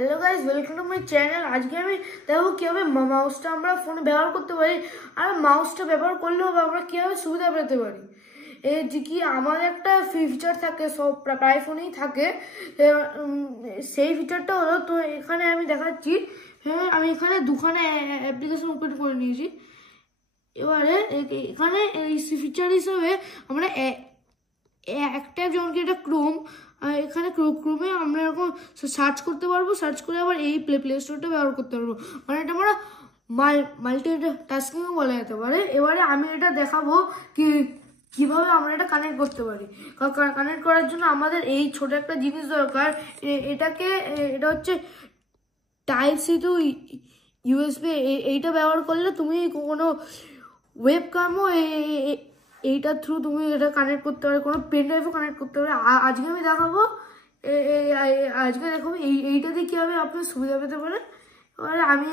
Hello guys, welcome to my channel. আজকে আমি দেখো কীভাবে মাউসটা আমরা ফোনে ব্যবহার করতে পারি, আর মাউসটা ব্যবহার করলেও আমরা কীভাবে সুবিধা পেতে পারি। এই যে কি আমাদের একটা ফিচার থাকে, সব প্রায় ফোনেই থাকে, সেই ফিচারটা হলো, তো এখানে আমি দেখাচ্ছি। হ্যাঁ, আমি এখানে দুখানে অ্যাপ্লিকেশন ওপেন করে নিয়েছি। এবারে এখানে এই ফিচার হিসেবে আমরা একটা, যেমন কি এটা ক্রোম, এখানে ক্রোমে আমরা এরকম সার্চ করতে পারবো, সার্চ করে আবার এই প্লে স্টোরটা ব্যবহার করতে পারবো। মানে এটা আমরা মাল্টি টাস্কিংও বলা যেতে পারে। এবারে আমি এটা দেখাবো কিভাবে আমরা এটা কানেক্ট করতে পারি। কানেক্ট করার জন্য আমাদের এই ছোট একটা জিনিস দরকার। এটা হচ্ছে টাইপ সি টু ইউএসবি। এইটা ব্যবহার করলে তুমি কোনো ওয়েবক্যামও এইটার থ্রু তুমি এটা কানেক্ট করতে পারবে, কোনো পেন ড্রাইভও কানেক্ট করতে পারবে। আজকে আমি দেখাবো এইটা দিয়ে কীভাবে আপনি সুবিধা পেতে পারেন। এবারে আমি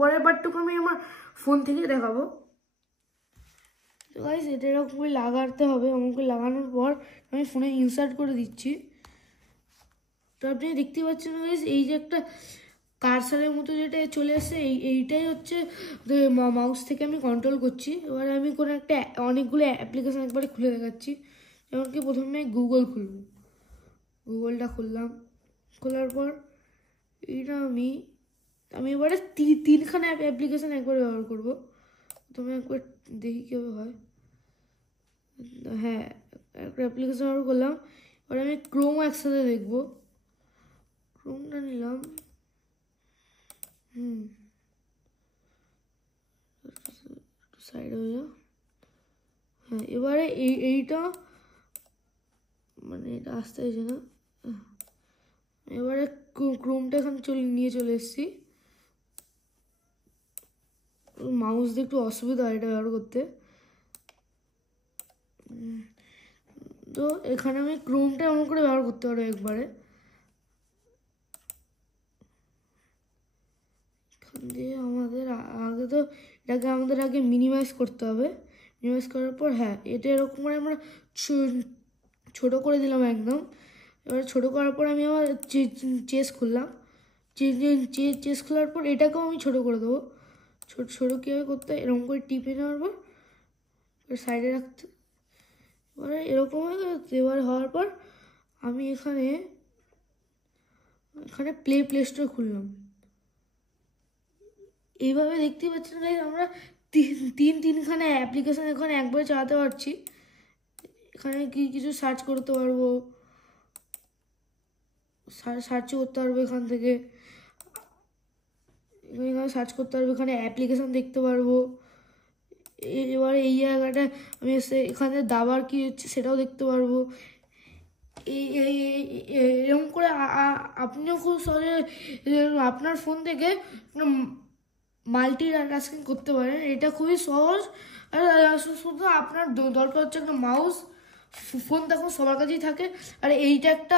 পরের পার্টটুকু আমি আমার ফোন থেকে দেখাবো। তো গাইস, এটা এরকম করে লাগাতে হবে। আমাকে লাগানোর পর আমি ফোনে ইনসার্ট করে দিচ্ছি। তো আপনি দেখতে পাচ্ছেন গাইস, এই যে একটা কার্সারের মতো যেটা চলে আসছে, এইটাই হচ্ছে মাউস থেকে আমি কন্ট্রোল করছি। এবারে আমি কোনো একটা অনেকগুলো অ্যাপ্লিকেশন একবারে খুলে দেখাচ্ছি। যেমন কি প্রথমে গুগলটা খুললাম। খোলার পর এইটা আমি এবারে তিনখানা অ্যাপ্লিকেশন একবার ব্যবহার করবো। প্রথমে একবার দেখি কীভাবে হয়। হ্যাঁ, একটা অ্যাপ্লিকেশন ব্যবহার করলাম। এবারে আমি ক্রোম একসাথে দেখবো। ক্রোমটা নিলাম। সাইড হয়ে যাও। হ্যাঁ, এবারে এইটা মানে এটা আসতে হয়েছে না। এবারে ক্রোমটা এখানে নিয়ে চলে এসেছি। মাউস দিয়ে একটু অসুবিধা হয় এটা ব্যবহার করতে। তো এখানে আমি ক্রোমটা এমন করে ব্যবহার করতে পারবো একবারে। এখান দিয়ে আমাদের আগে মিনিমাইজ করতে হবে। মিনিমাইজ করার পর হ্যাঁ, এটা এরকম করে আমরা ছোটো করে দিলাম একদম। এবার ছোটো করার পর আমি আমার চেস খুললাম। চেস খোলার পর এটাকেও আমি ছোটো করে দেবো। ছোটো কীভাবে করতে হয়, এরকম করে টিপে নেওয়ার পর সাইডে রাখতে। এবারে এরকম এবার হওয়ার পর আমি এখানে প্লে স্টোর খুললাম। এইভাবে দেখতেই পাচ্ছেন গাইস, আমরা তিনখানে অ্যাপ্লিকেশন এখানে একবারে চালাতে পারছি। এখানে কিছু সার্চ করতে পারবো, সার্চও করতে পারবো এখান থেকে। এখানে সার্চ করতে পারবো, এখানে অ্যাপ্লিকেশন দেখতে পারবো। এবারে এই জায়গাটা আমি এখানে দাবার কি হচ্ছে সেটাও দেখতে পারবো। এরকম করে আপনিও খুব সহজে আপনার ফোন থেকে মাল্টি টাস্কিং করতে পারেন। এটা খুবই সহজ। আর শুধু আপনার দরকার হচ্ছে একটা মাউস। ফোন তখন সবার কাছেই থাকে। আর এইটা একটা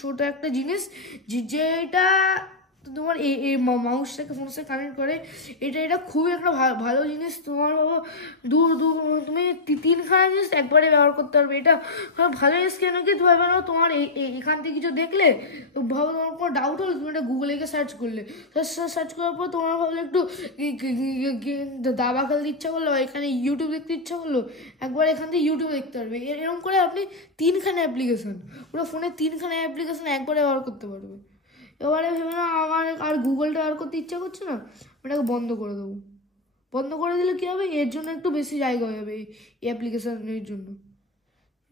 ছোট একটা জিনিস যেটা তোমার এই মাউসটাকে ফোনের সাথে কানেক্ট করে। এটা খুবই একটা ভালো জিনিস। তোমার তুমি তিনখানা জিনিস একবারে ব্যবহার করতে পারবে। এটা ভালো জিনিস কেন কি ভাবে না, তোমার এখান থেকে কিছু দেখলে ভাবো, তোমার কোনো ডাউট হলো, তুমি এটা গুগলে গিয়ে সার্চ করলে। সার্চ করার পর তোমার ভাবলে একটু দাবা খেলতে ইচ্ছা করলো, এখানে ইউটিউব দেখতে ইচ্ছা করলো, একবার এখান থেকে ইউটিউব দেখতে পারবে। এরকম করে আপনি তিনখানা অ্যাপ্লিকেশন, পুরো ফোনে তিনখানা অ্যাপ্লিকেশন একবারে ব্যবহার করতে পারবে। এবারে ভেবে না আমার আর গুগলটা ব্যবহার করতে ইচ্ছা করছে না, এটাকে বন্ধ করে দেবো। বন্ধ করে দিলে কী হবে, এর জন্য একটু বেশি জায়গা হয়ে যাবে এই অ্যাপ্লিকেশানের জন্য।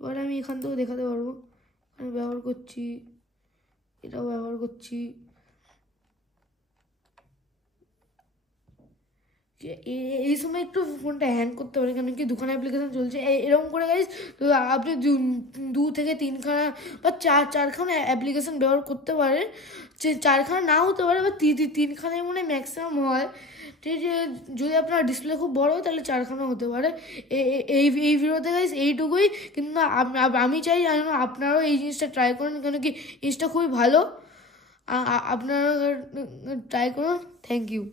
এবারে আমি এখান থেকেও দেখাতে পারবো আমি ব্যবহার করছি, এটাও ব্যবহার করছি। এই সময় একটু ফোনটা হ্যাং করতে পারে, কেন কি দুখানা অ্যাপ্লিকেশন চলছে। এরকম করে গাইস আপনি 2 থেকে 3খানা বা চারখানা অ্যাপ্লিকেশন ব্যবহার করতে পারেন। 4খানা নাও হতে পারে, বা 3খানাই মনে হয় ম্যাক্সিমাম হয়। ঠিক আছে, যদি আপনার ডিসপ্লে খুব বড় হয় তাহলে 4খানা হতে পারে। এই ভিডিওতে গাইস এইটুকুই। কিন্তু আমি চাই যেন আপনারাও এই জিনিসটা ট্রাই করেন, কেন কি জিনিসটা খুবই ভালো। আপনারা ট্রাই করুন। Thank you.